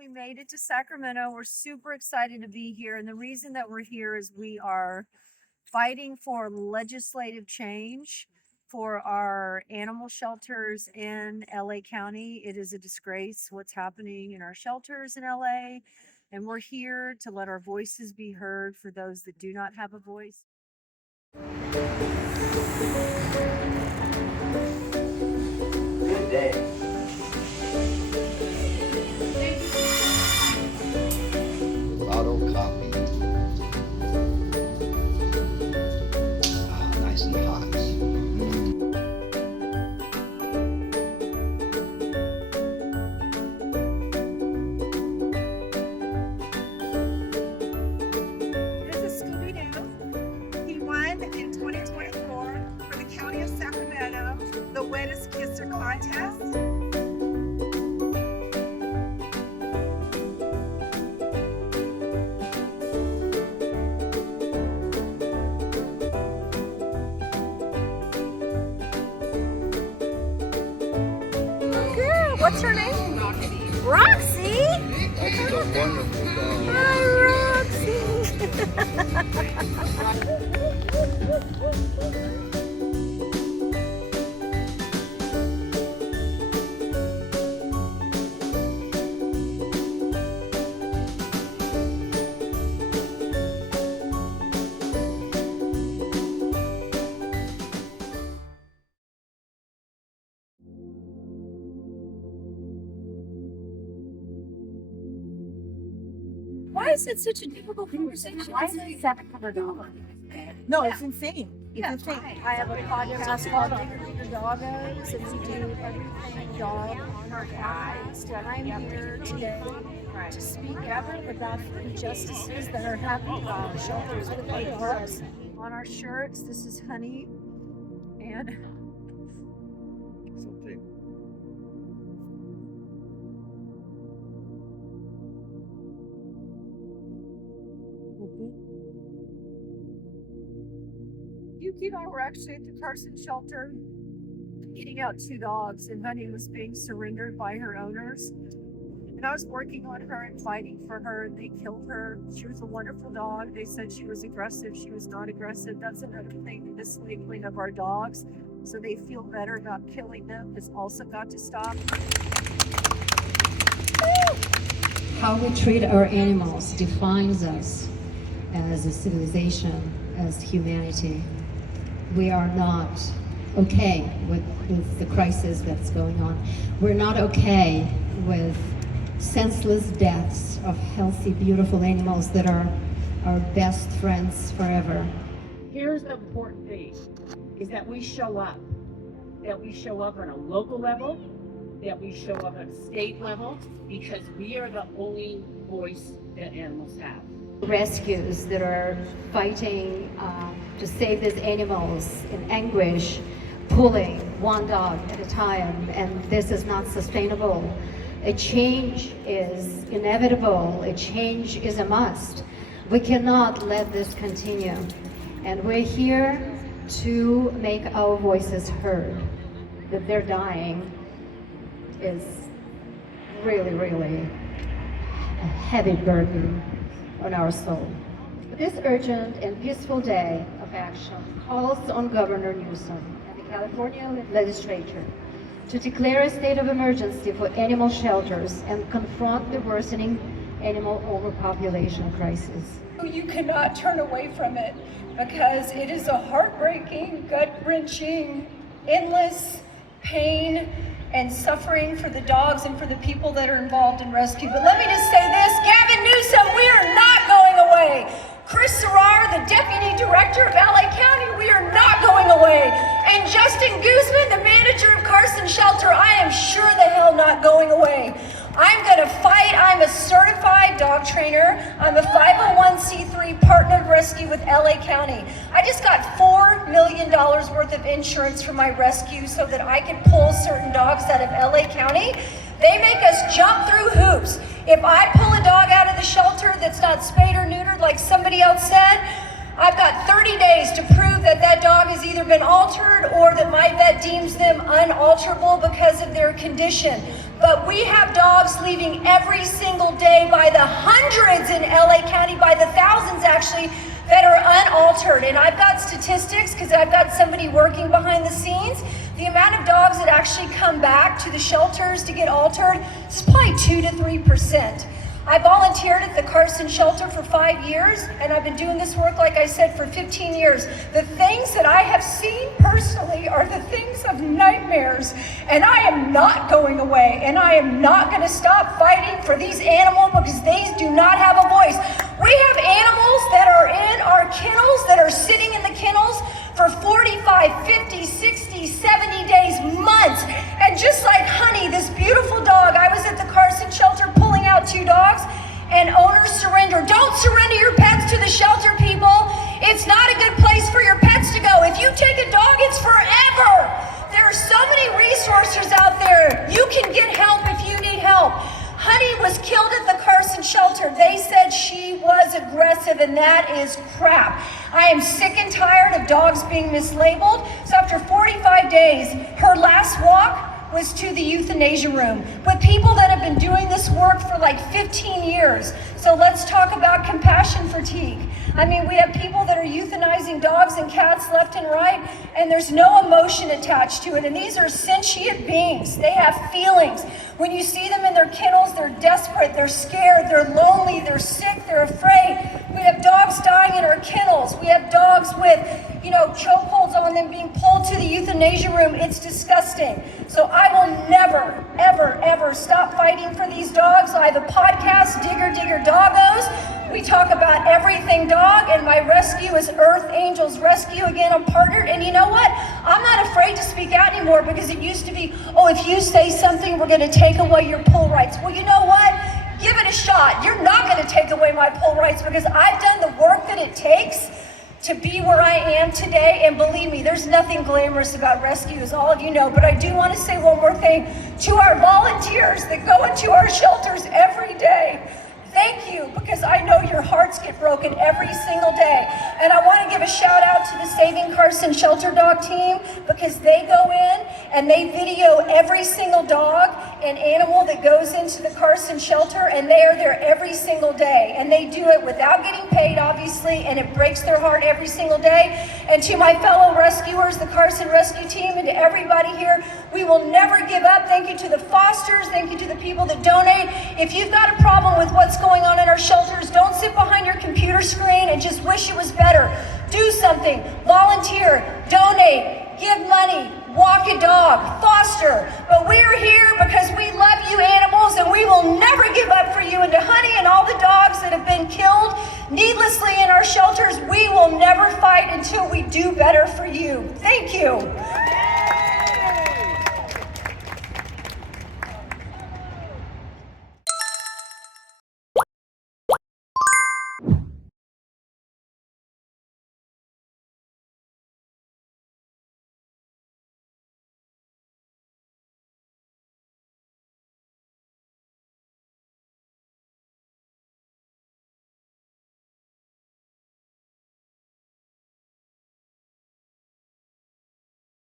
We made it to Sacramento. We're super excited to be here. And the reason that we're here is we are fighting for legislative change for our animal shelters in LA County. It is a disgrace what's happening in our shelters in LA. And we're here to let our voices be heard for those that do not have a voice. Good day. Auto copy. Nice and hot. This is Scooby-Doo. He won in 2024 for the County of Sacramento, the Wettest Kisser contest. What's her name? Roxy. That's a wonderful dog. Hi, Roxy. Why is it such a difficult conversation? Why is it $700? No, it's insane. Yeah, It's insane. I have a podcast called Doggos, and we do everything dog on our podcast. And I'm here today to speak out about the injustices that are happening on the shelters with our dogs. On our shirts, this is Honey, and Yuki and I were actually at the Carson shelter getting out 2 dogs, and Honey was being surrendered by her owners. And I was working on her and fighting for her, and they killed her. She was a wonderful dog. They said she was aggressive. She was not aggressive. That's another thing, this labeling of our dogs, so they feel better about killing them, has also got to stop. How we treat our animals defines us as a civilization, as humanity. We are not okay with the crisis that's going on. We're not okay with senseless deaths of healthy, beautiful animals that are our best friends forever. Here's the important thing, is that we show up. That we show up on a local level, that we show up at a state level, because we are the only voice that animals have. Rescues that are fighting to save these animals in anguish, pulling one dog at a time, and this is not sustainable. A change is inevitable. A change is a must. We cannot let this continue. And we're here to make our voices heard. That they're dying is really, really a heavy burden on our soul. This urgent and peaceful day of action calls on Governor Newsom and the California legislature to declare a state of emergency for animal shelters and confront the worsening animal overpopulation crisis. You cannot turn away from it because it is a heartbreaking, gut-wrenching, endless pain and suffering for the dogs and for the people that are involved in rescue. But let me just say this, Gavin Newsom, we are not going away. Chris Serrar, the Deputy Director of LA County, we are not going away. And Justin Guzman, the manager of Carson Shelter, I am sure the hell not going away. I'm gonna fight. I'm a certified dog trainer. I'm a 501c3 partnered rescue with LA County. I just got $4 million worth of insurance for my rescue so that I can pull certain dogs out of LA County. They make us jump through hoops. If I pull a dog out of the shelter that's not spayed or neutered like somebody else said, I've got 30 days to prove that that dog has either been altered or that my vet deems them unalterable because of their condition. But we have dogs leaving every single day by the hundreds in LA County, by the thousands actually, that are unaltered. And I've got statistics because I've got somebody working behind the scenes. The amount of dogs that actually come back to the shelters to get altered is probably 2 to 3%. I volunteered at the Carson shelter for 5 years, and I've been doing this work, like I said, for 15 years. The things that I have seen personally are the things of nightmares, and I am not going away, and I am not going to stop fighting for these animals because they do not have a voice. We have animals that are in our kennels, that are sitting in the kennels for 45, 50, 60, 70 days, months. And just like Honey, this beautiful dog, I was at the Carson shelter pulling out 2 dogs, and owners surrender. Don't surrender your pets to the shelter, people. It's not a good place for your pets to go. If you take a dog, it's forever. There are so many resources out there. You can get help if you need help. Honey was killed at the Carson shelter. They said she was aggressive, and that is crap. I am sick and tired of dogs being mislabeled. So after 45 days, her last walk was to the euthanasia room with people that have been doing this work for like 15 years. So let's talk about compassion fatigue. I mean, we have people that are euthanizing dogs and cats left and right, and there's no emotion attached to it. And these are sentient beings. They have feelings. When you see them in their kennels, they're desperate, they're scared, they're lonely, they're sick, they're afraid. We have dogs dying in our kennels. We have dogs with, chokeholds on them being pulled to the euthanasia room. It's disgusting. So I will never, ever, ever stop fighting for these dogs. I have a podcast, Digger Doggos. We talk about everything dog, and my rescue is Earth Angels Rescue. Again, I'm partnered, and you know what? I'm not afraid to speak out anymore because it used to be, if you say something, we're going to take away your pull rights. Well, you know what? Give it a shot. You're not going to take away my pull rights because I've done the work that it takes to be where I am today. And believe me, there's nothing glamorous about rescue, as all of you know. But I do want to say one more thing to our volunteers that go into our shelters every day. Thank you, because I know your hearts get broken every single day. And I want to give a shout out to the Saving Carson Shelter Dog team, because they go in and they video every single dog and animal that goes into the Carson shelter, and they are there every single day. And they do it without getting paid, obviously, and it breaks their heart every single day. And to my fellow rescuers, the Carson Rescue Team, and to everybody here, we will never give up. Thank you to the fosters. Thank you to the people that donate. If you've got a problem with what's going on in our shelters, don't sit behind your computer screen and just wish it was better. Do something. Volunteer. Donate. Give money. Walk a dog. Foster. But we are here because we love you animals, and we will never give up for you. And to Honey and all the dogs that have been killed needlessly in our shelters, we will never fight until we do better for you. Thank you.